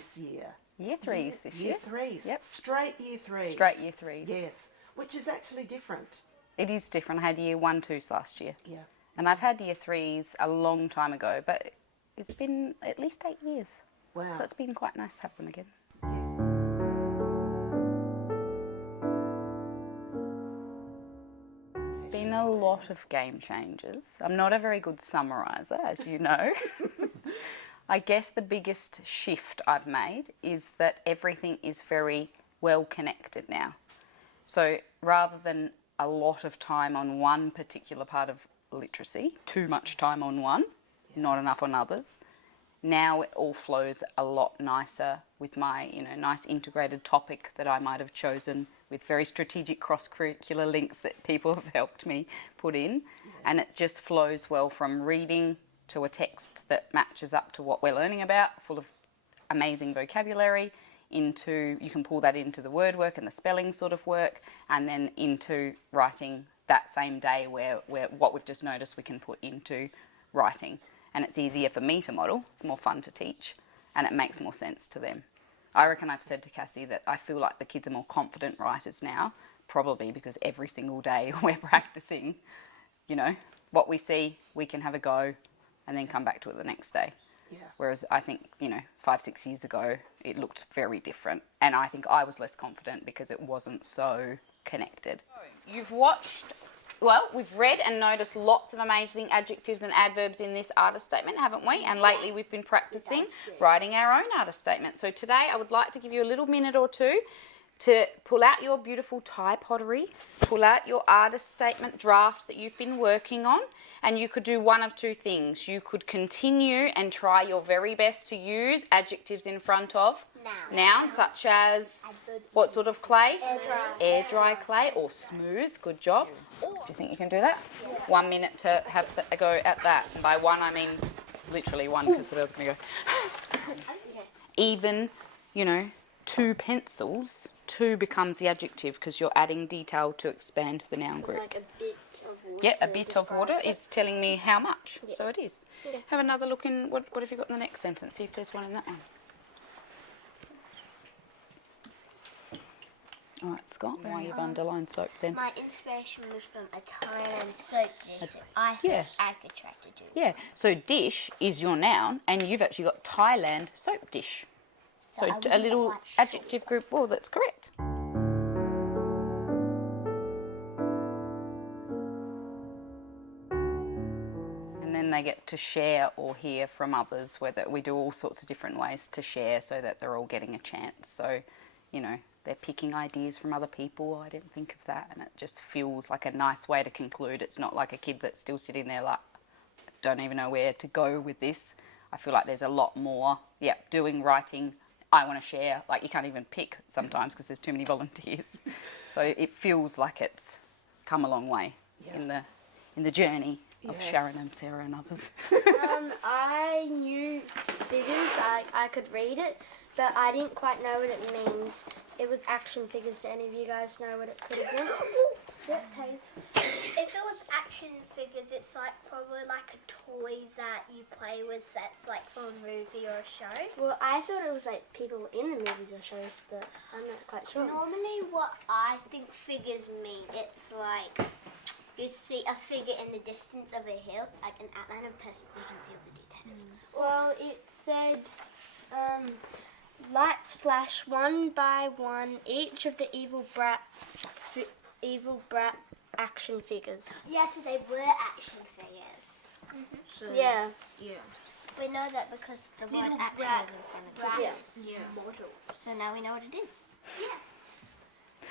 this year? Year threes this year. Year threes. Yep. Straight year threes. Straight year threes. Yes, which is actually different. It is different. I had year 1, 2s last year. Yeah. And I've had year threes a long time ago, but it's been at least 8 years. Wow. So it's been quite nice to have them again. It's been a lot of game changes. I'm not a very good summariser, as you know. I guess the biggest shift I've made is that everything is very well connected now. So rather than a lot of time on one particular part of literacy, too much time on one, not enough on others, now it all flows a lot nicer with my, nice integrated topic that I might have chosen with very strategic cross-curricular links that people have helped me put in. And it just flows well from reading to a text that matches up to what we're learning about, full of amazing vocabulary, into, you can pull that into the word work and the spelling sort of work, and then into writing that same day where what we've just noticed we can put into writing. And it's easier for me to model, it's more fun to teach, and it makes more sense to them. I reckon I've said to Cassie that I feel like the kids are more confident writers now, probably because every single day we're practicing, what we see, we can have a go and then come back to it the next day. Yeah. Whereas I think, 5, 6 years ago, it looked very different. And I think I was less confident because it wasn't so connected. You've watched, we've read and noticed lots of amazing adjectives and adverbs in this artist statement, haven't we? And lately we've been practicing writing our own artist statement. So today I would like to give you a little minute or two to pull out your beautiful Thai pottery, pull out your artist statement draft that you've been working on, and you could do one of two things. You could continue and try your very best to use adjectives in front of nouns, such as what sort of clay? Air dry clay or smooth. Good job. Do you think you can do that? Yeah. 1 minute to have a go at that. And by one, I mean literally one, because the girl's going to go. Even, 2 pencils, 2 becomes the adjective because you're adding detail to expand the noun group. Like a bit of water. Yeah, a bit of water is telling me how much. Yeah. So it is. Yeah. Have another look in, what have you got in the next sentence? See if there's one in that one. All right, Scott, why you've underlined soap then? My inspiration was from a Thailand soap dish. I Yeah. thought I could try to do. Yeah, so dish is your noun and you've actually got Thailand soap dish. So I a wasn't little quite sure. adjective group, well, that's correct. And then they get to share or hear from others, whether we do all sorts of different ways to share so that they're all getting a chance. So, they're picking ideas from other people. I didn't think of that, and it just feels like a nice way to conclude. It's not like a kid that's still sitting there like, don't even know where to go with this. I feel like there's a lot more, doing, writing, I want to share. Like, you can't even pick sometimes because there's too many volunteers. So it feels like it's come a long way in the journey of Sharon and Sarah and others. I knew figures, I could read it, but I didn't quite know what it means. It was action figures. Do any of you guys know what it could have been? If it was action figures, it's probably like a toy that you play with that's like from a movie or a show. Well, I thought it was like people in the movies or shows, but I'm not quite sure. Normally what I think figures mean, it's like you'd see a figure in the distance of a hill, like an outline of a person, you can see all the details. Well, it said lights flash one by one each of the evil brat action figures. Yeah, so they were action figures. So, Yeah. We know that because the word Little action brat- is in front of it. Yes. model. So now we know what it is.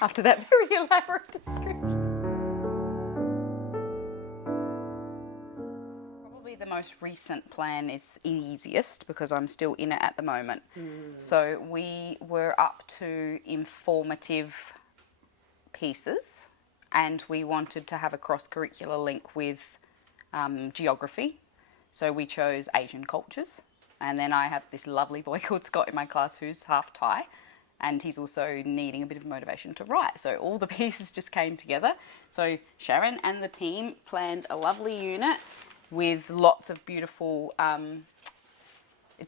After that very elaborate description. Probably the most recent plan is easiest because I'm still in it at the moment. So we were up to informative pieces and we wanted to have a cross-curricular link with geography. So we chose Asian cultures. And then I have this lovely boy called Scott in my class who's half Thai. And he's also needing a bit of motivation to write. So all the pieces just came together. So Sharon and the team planned a lovely unit with lots of beautiful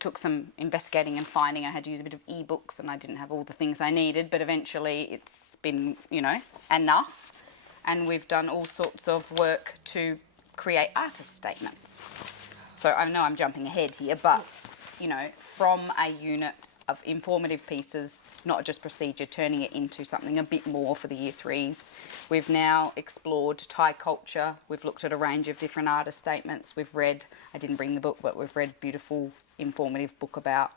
took some investigating and finding. I had to use a bit of ebooks and I didn't have all the things I needed, but eventually it's been, enough. And we've done all sorts of work to create artist statements. So I know I'm jumping ahead here, but, from a unit of informative pieces, not just procedure, turning it into something a bit more for the Year 3s. We've now explored Thai culture. We've looked at a range of different artist statements. We've read, I didn't bring the book, but we've read beautiful, informative book about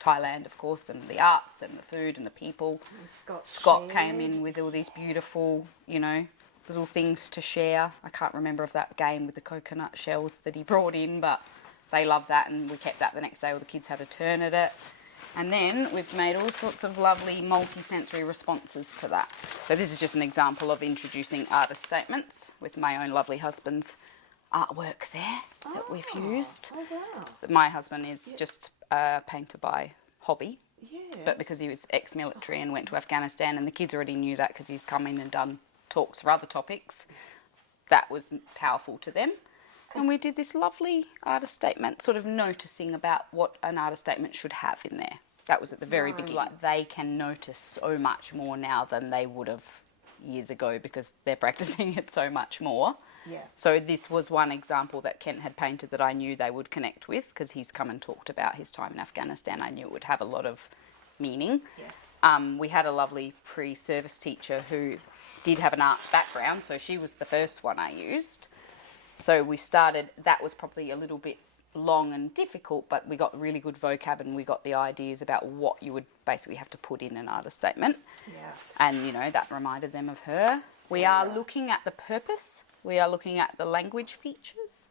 Thailand, of course, and the arts and the food and the people. And Scott came in with all these beautiful, little things to share. I can't remember of that game with the coconut shells that he brought in, but they loved that, and we kept that the next day. All the kids had a turn at it. And then we've made all sorts of lovely multi-sensory responses to that. So this is just an example of introducing artist statements with my own lovely husband's artwork there that we've used. Oh, wow. My husband is just a painter by hobby, Yes. but because he was ex-military and went to Afghanistan, and the kids already knew that because he's come in and done talks for other topics, that was powerful to them. And we did this lovely artist statement, sort of noticing about what an artist statement should have in there. That was at the very beginning. Like, they can notice so much more now than they would have years ago because they're practicing it so much more. Yeah. So this was one example that Kent had painted that I knew they would connect with because he's come and talked about his time in Afghanistan. I knew it would have a lot of meaning. Yes. We had a lovely pre-service teacher who did have an arts background, so she was the first one I used. So we started, that was probably a little bit long and difficult, but we got really good vocab and we got the ideas about what you would basically have to put in an artist statement. Yeah. And, that reminded them of her. We are looking at the purpose. We are looking at the language features.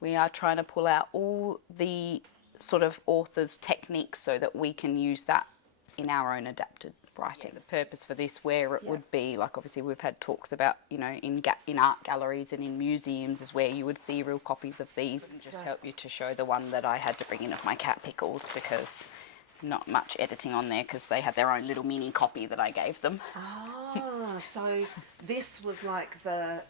We are trying to pull out all the sort of author's techniques so that we can use that in our own adapted writing. The purpose for this, where it would be, like obviously we've had talks about, in art galleries and in museums is where you would see real copies of these. And just help you to show the one that I had to bring in of my cat pickles because not much editing on there because they had their own little mini copy that I gave them. So this was like the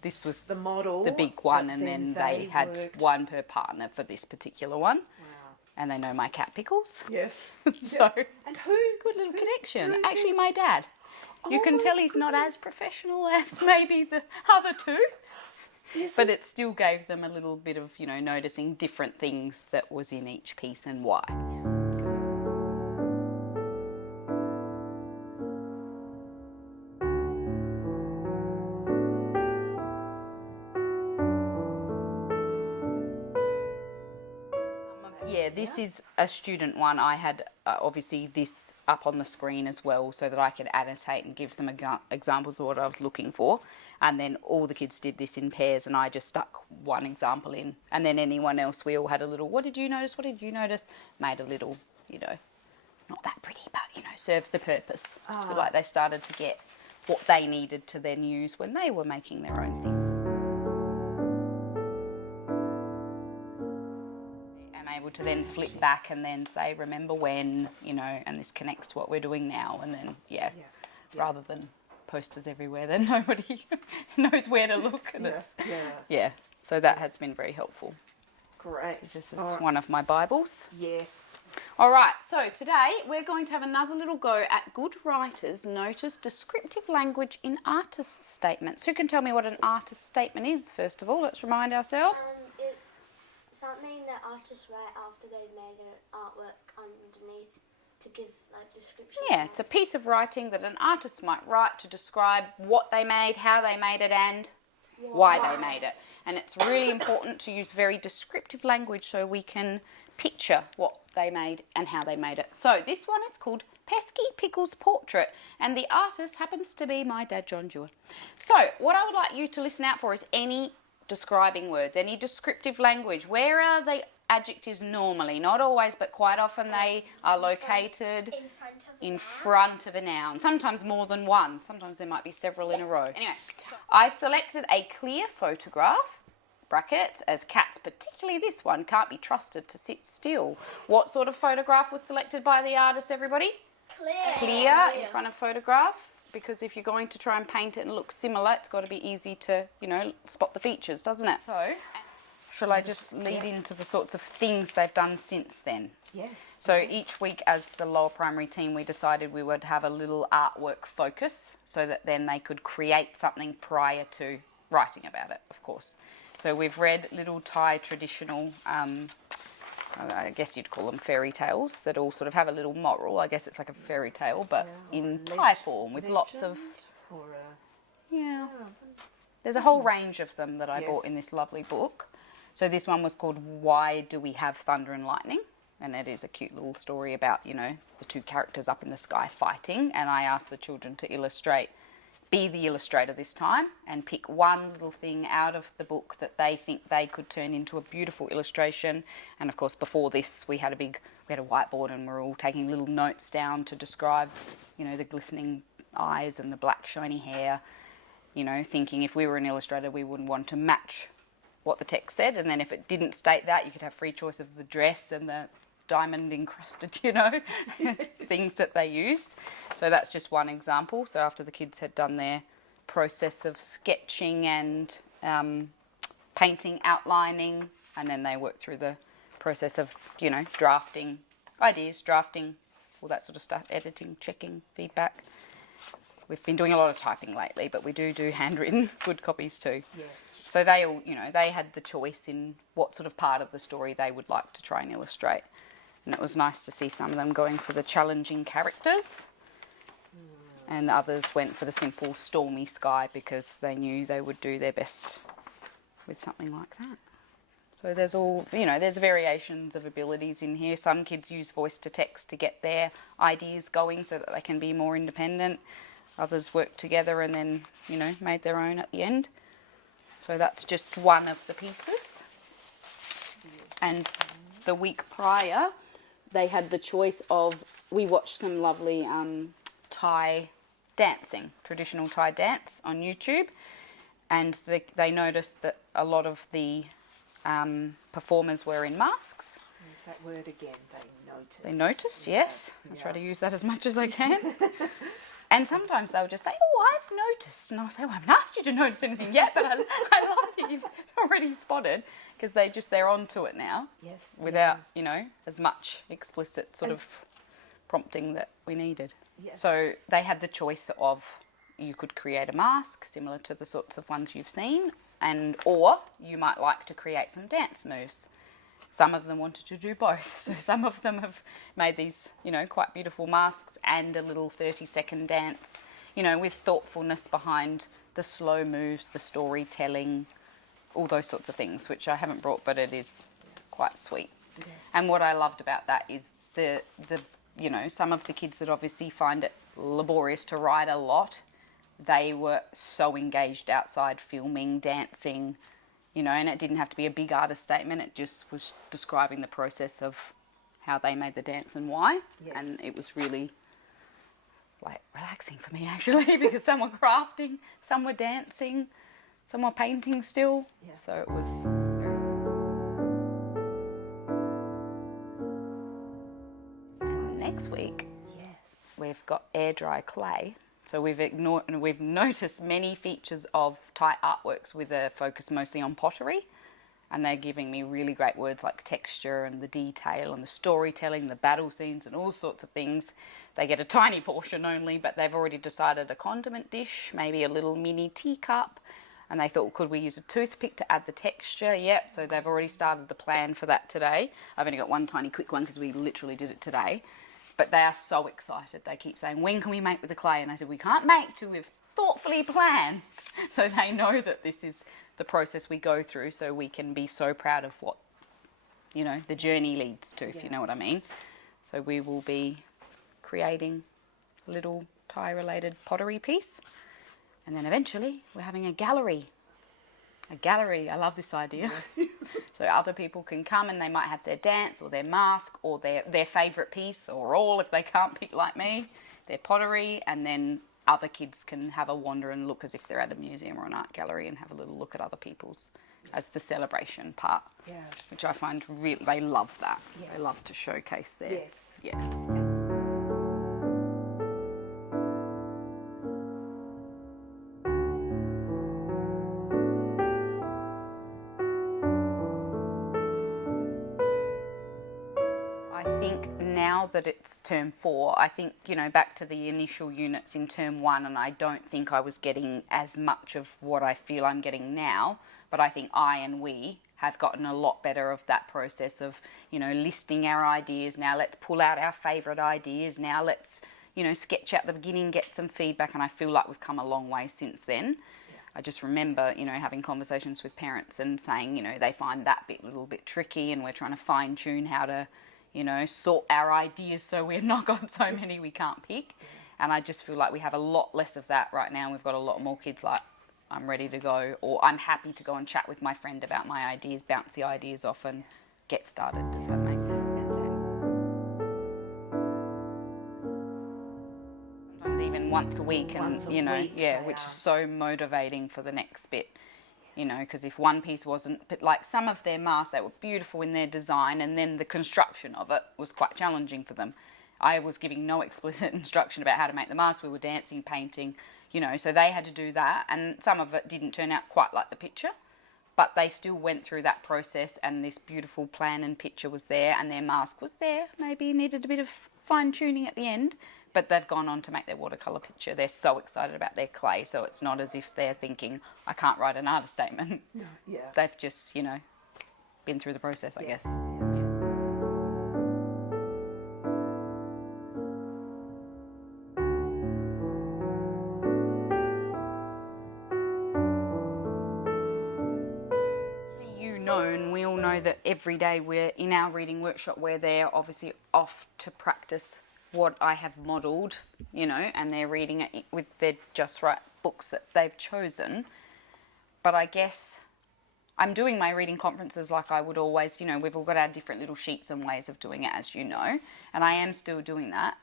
This was the model, the big one, but and then they had worked- one per partner for this particular one. Wow. And they know my cat pickles. Yes. So And who? good little who connection. drew Actually, this? my dad. You Oh can my tell he's not as goodness. professional as maybe the other two. Yes. But it still gave them a little bit of, noticing different things that was in each piece and why. Yeah, this is a student one. I had obviously this up on the screen as well so that I could annotate and give some examples of what I was looking for. And then all the kids did this in pairs and I just stuck one example in. And then anyone else, we all had a little, what did you notice? What did you notice? Made a little, not that pretty, but, served the purpose. So, like they started to get what they needed to then use when they were making their own things. Able to then flip back and then say, remember when, and this connects to what we're doing now. And then, rather than posters everywhere, then nobody knows where to look. And so that has been very helpful. Great. This is one of my Bibles. Yes. All right, so today we're going to have another little go at good writers notice descriptive language in artist statements. Who can tell me what an artist statement is, first of all? Let's remind ourselves. It's something that artists write after they've made an artwork underneath to give description. Yeah, it's a piece of writing that an artist might write to describe what they made, how they made it, and why they made it. And it's really important to use very descriptive language so we can picture what they made and how they made it. So this one is called Pesky Pickles Portrait, and the artist happens to be my dad, John Dewar. So what I would like you to listen out for is any describing words, any descriptive language. Where are the adjectives normally? Not always, but quite often they are located in front of a noun. Sometimes more than one. Sometimes there might be several in a row. Anyway, I selected a clear photograph, brackets, as cats, particularly this one, can't be trusted to sit still. What sort of photograph was selected by the artist, everybody? Clear in front of photograph. Because if you're going to try and paint it and look similar, it's got to be easy to, spot the features, doesn't it? So, shall I just lead into the sorts of things they've done since then? Yes. So each week as the lower primary team, we decided we would have a little artwork focus so that then they could create something prior to writing about it, of course. So we've read little Thai traditional, I guess you'd call them fairy tales, that all sort of have a little moral. I guess it's like a fairy tale, but in Thai form with lots of... Or Yeah. There's a whole range of them that I bought in Yes. this lovely book. So this one was called Why Do We Have Thunder and Lightning? And it is a cute little story about, you know, the two characters up in the sky fighting. And I asked the children to illustrate, be the illustrator this time, and pick one little thing out of the book that they think they could turn into a beautiful illustration. And of course, before this, we had a whiteboard and we're all taking little notes down to describe, you know, the glistening eyes and the black shiny hair. You know, thinking if we were an illustrator, we wouldn't want to match what the text said. And then if it didn't state that, you could have free choice of the dress and the diamond encrusted, you know, things that they used. So that's just one example. So after the kids had done their process of sketching and painting, outlining, and then they worked through the process of, you know, drafting ideas, drafting, all that sort of stuff, editing, checking, feedback. We've been doing a lot of typing lately, but we do handwritten good copies too. yes. So they all, you know, they had the choice in what sort of part of the story they would like to try and illustrate. And it was nice to see some of them going for the challenging characters. And others went for the simple stormy sky because they knew they would do their best with something like that. So there's all, you know, there's variations of abilities in here. Some kids use voice to text to get their ideas going so that they can be more independent. Others worked together and then, you know, made their own at the end. So that's just one of the pieces. And the week prior, they had the choice of, we watched some lovely Thai dancing, traditional Thai dance on YouTube. And they noticed that a lot of the performers were in masks. Use that word again. They notice. They noticed, yes. I try Yeah. to use that as much as I can. And sometimes they'll just say, oh, I've noticed. And I'll say, well, I haven't asked you to notice anything yet, but I love that you've already spotted, because they're onto it now Yes. without, you know, as much explicit sort of prompting that we needed. Yes. So they had the choice of, you could create a mask similar to the sorts of ones you've seen, or you might like to create some dance moves. Some of them wanted to do both. So some of them have made these, you know, quite beautiful masks and a little 30-second dance, you know, with thoughtfulness behind the slow moves, the storytelling, all those sorts of things, which I haven't brought, but it is quite sweet. Yes. And what I loved about that is the you know, some of the kids that obviously find it laborious to write a lot, they were so engaged outside filming, dancing, you know, and it didn't have to be a big artist statement. It just was describing the process of how they made the dance and why. Yes. And it was really, like, relaxing for me, actually, because some were crafting, some were dancing, some were painting still. Yeah. So it was And next week, Yes. we've got air dry clay. So we've noticed many features of Thai artworks with a focus mostly on pottery, and they're giving me really great words like texture and the detail and the storytelling, the battle scenes and all sorts of things. They get a tiny portion only, but they've already decided a condiment dish, maybe a little mini teacup, and they thought, could we use a toothpick to add the texture? Yep, so they've already started the plan for that today. I've only got one tiny quick one because we literally did it today. But they are so excited. They keep saying, when can we make with the clay? And I said, we can't make till we've thoughtfully planned. So they know that this is the process we go through, so we can be so proud of what, you know, the journey leads to, if you know what I mean. So we will be creating a little Thai-related pottery piece. And then eventually we're having a gallery. A gallery, I love this idea. So other people can come and they might have their dance or their mask or their favourite piece, or all if they can't pick like me, their pottery, and then other kids can have a wander and look as if they're at a museum or an art gallery and have a little look at other people's as the celebration part, Yeah. which I find really, they love that. Yes. They love to showcase their, Yes. yeah. I think now that it's term 4, I think, back to the initial units in term 1, and I don't think I was getting as much of what I feel I'm getting now, but I think I and we have gotten a lot better of that process of, listing our ideas. Now let's pull out our favourite ideas. Now let's, sketch out the beginning, get some feedback, and I feel like we've come a long way since then. I just remember, having conversations with parents and saying, they find that bit a little bit tricky, and we're trying to fine tune how to, sort our ideas so we've not got so many we can't pick. And I just feel like we have a lot less of that right now. We've got a lot more kids like, I'm ready to go, or I'm happy to go and chat with my friend about my ideas, bounce the ideas off and get started. Does that make sense? Even once a week, and which is so motivating for the next bit, because if one piece wasn't, but like some of their masks, they were beautiful in their design, and then the construction of it was quite challenging for them. I was giving no explicit instruction about how to make the mask. We were dancing, painting, so they had to do that, and some of it didn't turn out quite like the picture, but they still went through that process, and this beautiful plan and picture was there, and their mask was there. Maybe needed a bit of fine tuning at the end, but they've gone on to make their watercolour picture. They're so excited about their clay, so it's not as if they're thinking, I can't write an artist statement. No, yeah. They've just, been through the process, I guess. And we all know that every day we're in our reading workshop where they're obviously off to practice what I have modelled, and they're reading it with their just right books that they've chosen. But I guess I'm doing my reading conferences like I would always, we've all got our different little sheets and ways of doing it, as you know, and I am still doing that.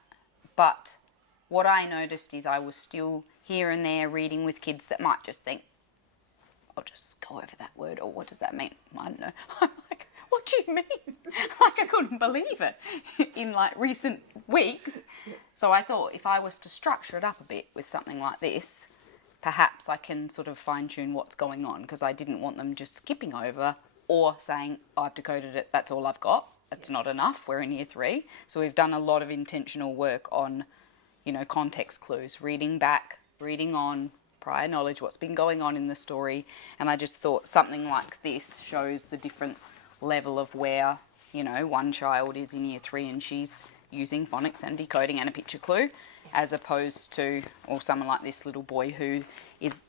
But what I noticed is I was still here and there reading with kids that might just think, I'll just go over that word, or what does that mean? I don't know. I'm like, what do you mean? I couldn't believe it in recent weeks. So I thought if I was to structure it up a bit with something like this, perhaps I can sort of fine tune what's going on, because I didn't want them just skipping over or saying, I've decoded it, that's all I've got. It's not enough, we're in year 3. So we've done a lot of intentional work on, context clues, reading back, reading on, prior knowledge, what's been going on in the story. And I just thought something like this shows the different level of where, one child is in year 3 and she's using phonics and decoding and a picture clue, as opposed to, or someone like this little boy who is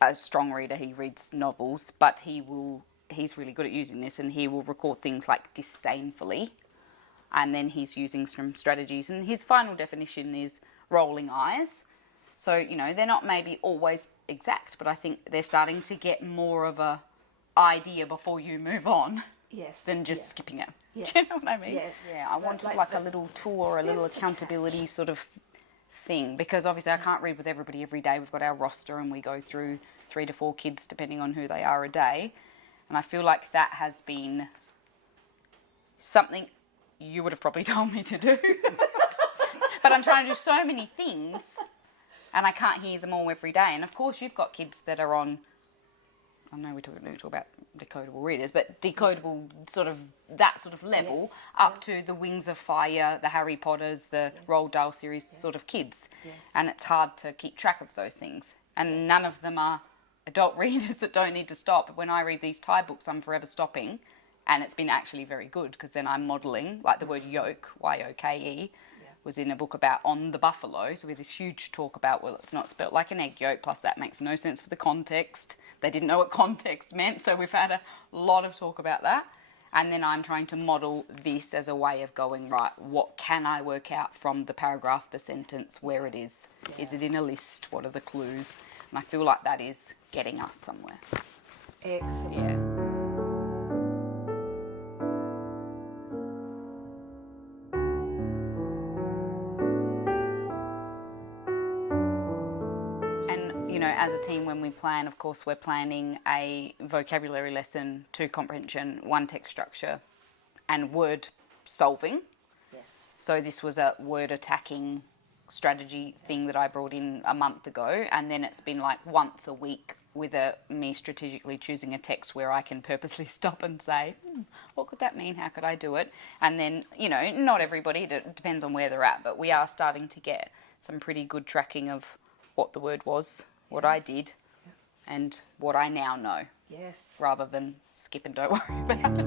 a strong reader. He reads novels, but he's really good at using this, and he will record things like disdainfully, and then he's using some strategies, and his final definition is rolling eyes. So, they're not maybe always exact, but I think they're starting to get more of a idea before you move on than just skipping it. Yes. Do you know what I mean? Yes. Yeah, I wanted a little tool or a little accountability sort of thing, because obviously I can't read with everybody every day. We've got our roster and we go through 3 to 4 kids depending on who they are a day. And I feel like that has been something you would have probably told me to do. But I'm trying to do so many things, and I can't hear them all every day. And of course, you've got kids that are on, I know we talk about decodable readers, but decodable that sort of level, up to the Wings of Fire, the Harry Potters, the Roald Dahl series sort of kids. Yes. And it's hard to keep track of those things. And none of them are adult readers that don't need to stop. When I read these Thai books, I'm forever stopping. And it's been actually very good, because then I'm modelling, like the word yoke, Y-O-K-E, was in a book about on the buffalo. So we had this huge talk about, well, it's not spelt like an egg yolk, plus that makes no sense for the context. They didn't know what context meant, so we've had a lot of talk about that. And then I'm trying to model this as a way of going, right, what can I work out from the paragraph, the sentence, where it is? Yeah. Is it in a list? What are the clues? And I feel like that is getting us somewhere. Excellent. Yeah. As a team, when we plan, of course, we're planning a vocabulary lesson, 2 comprehension, 1 text structure, and word solving. Yes. So this was a word attacking strategy thing that I brought in a month ago, and then it's been like once a week with me strategically choosing a text where I can purposely stop and say, what could that mean? How could I do it? And then, you know, not everybody, it depends on where they're at, but we are starting to get some pretty good tracking of what the word was, what I did, and what I now know, Yes. rather than skip and don't worry about it.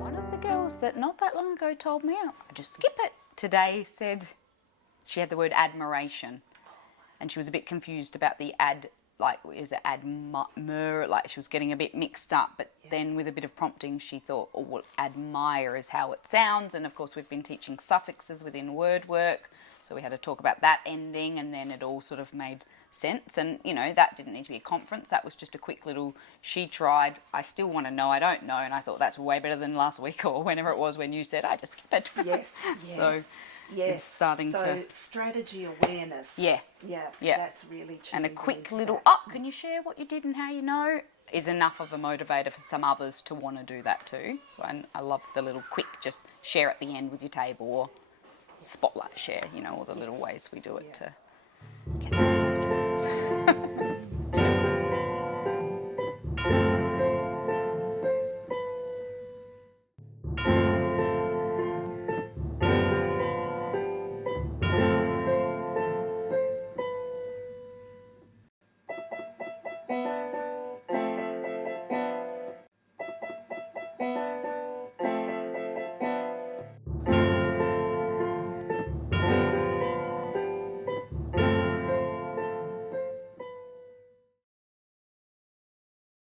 One of the girls that not that long ago told me, I just skip it, today said she had the word admiration, and she was a bit confused about the ad, like, is it admire, like she was getting a bit mixed up, but then with a bit of prompting she thought, oh, well, admire is how it sounds, and of course we've been teaching suffixes within word work, so we had to talk about that ending, and then it all sort of made sense. And, you know, that didn't need to be a conference, that was just a quick little, she tried, I still want to know, I don't know, and I thought that's way better than last week or whenever it was when you said, I just skip it. Yes, yes. So yes. it's starting so to... strategy awareness. Yeah. That's really And a tuning quick into little, that. can you share what you did and how you know, is enough of a motivator for some others to want to do that too. So I love the little quick, just share at the end with your table, or spotlight share, you know, all the little ways we do it to